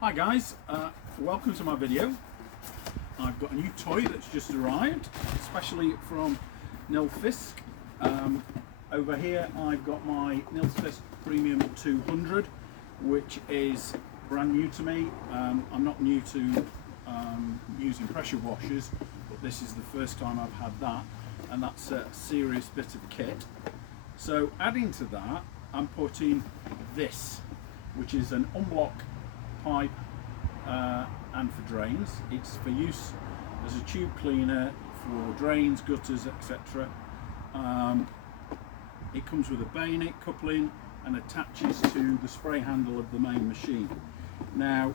Hi guys, welcome to my video. I've got a new toy that's just arrived, especially from Nilfisk. Over here I've got my Nilfisk Premium 200, which is brand new to me. I'm not new to using pressure washers, but this is the first time I've had that, and that's a serious bit of kit. So adding to that, I'm putting this, which is an unblock pipe and for drains. It's for use as a tube cleaner for drains, gutters, etc. It comes with a bayonet coupling and attaches to the spray handle of the main machine. Now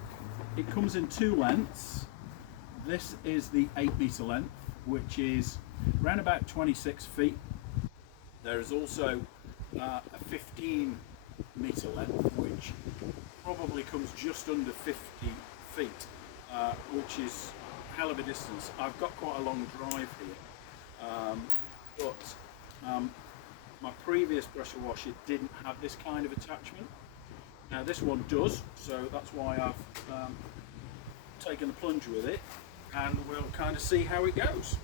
it comes in two lengths. This is the 8-meter length, which is around about 26 feet. There is also a 15-meter length, which probably comes just under 50 feet, which is a hell of a distance. I've got quite a long drive here, but my previous pressure washer didn't have this kind of attachment. Now this one does, so that's why I've taken the plunge with it, and we'll kind of see how it goes.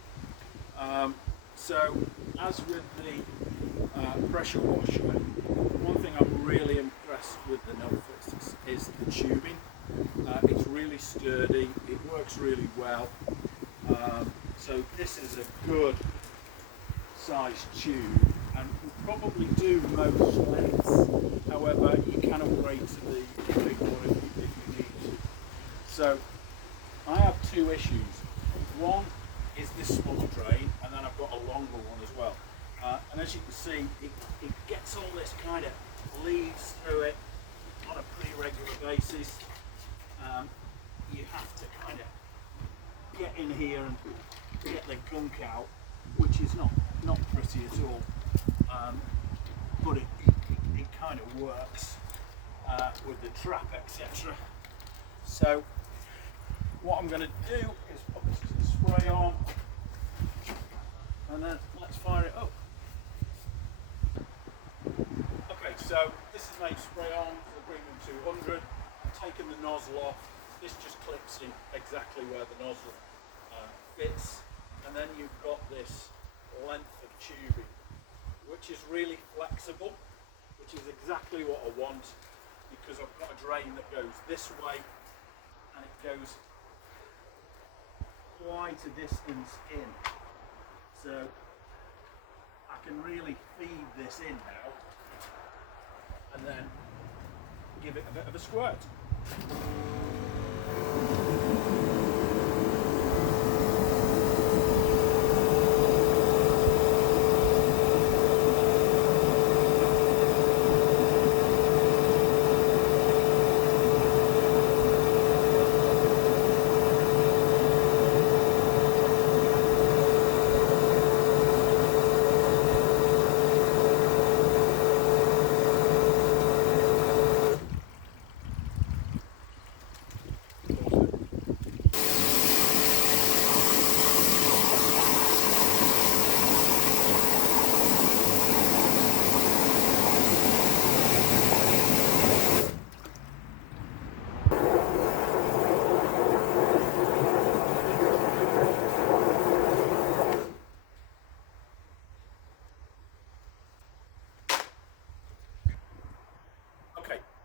So as with the pressure washer, one thing I'm really impressed with the Nilfisk is the tubing. It's really sturdy, it works really well. So this is a good sized tube and will probably do most lengths. However, you can upgrade to the big one if you need to. So I have two issues. One is this small drain, and then I've got a longer one as well. And as you can see, it gets all this kind of leaves through it on a pretty regular basis. You have to kind of get in here and get the gunk out, which is not pretty at all. But it kind of works with the trap, etc. So what I'm going to do is put this to the spray on, and then let's fire it up. Okay, so this is made spray on for the Premium 200. I've taken the nozzle off. This just clips in exactly where the nozzle fits, and then you've got this length of tubing, which is really flexible, which is exactly what I want, because I've got a drain that goes this way and it goes quite a distance in, so I can really feed this in now and then give it a bit of a squirt.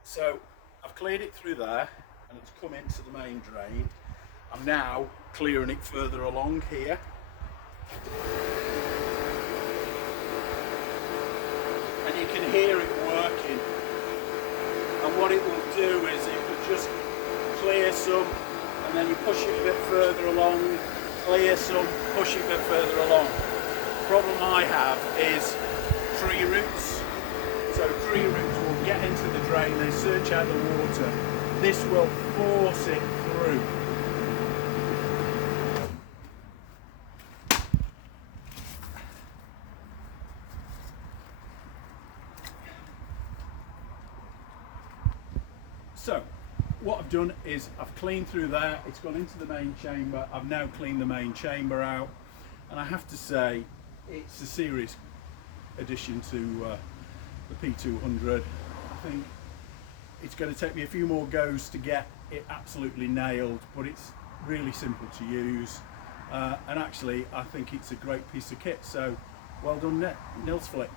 So I've cleared it through there and it's come into the main drain. I'm now clearing it further along here. And you can hear it working. And what it will do is it will just clear some, and then you push it a bit further along, clear some, push it a bit further along. The problem I have is tree roots. So tree roots will get into the drain, they search out the water. This will force it through. So what I've done is I've cleaned through there, it's gone into the main chamber. I've now cleaned the main chamber out, and I have to say it's a serious addition to the P200. I think it's going to take me a few more goes to get it absolutely nailed, but it's really simple to use, and actually I think it's a great piece of kit. So well done, Nilsflick.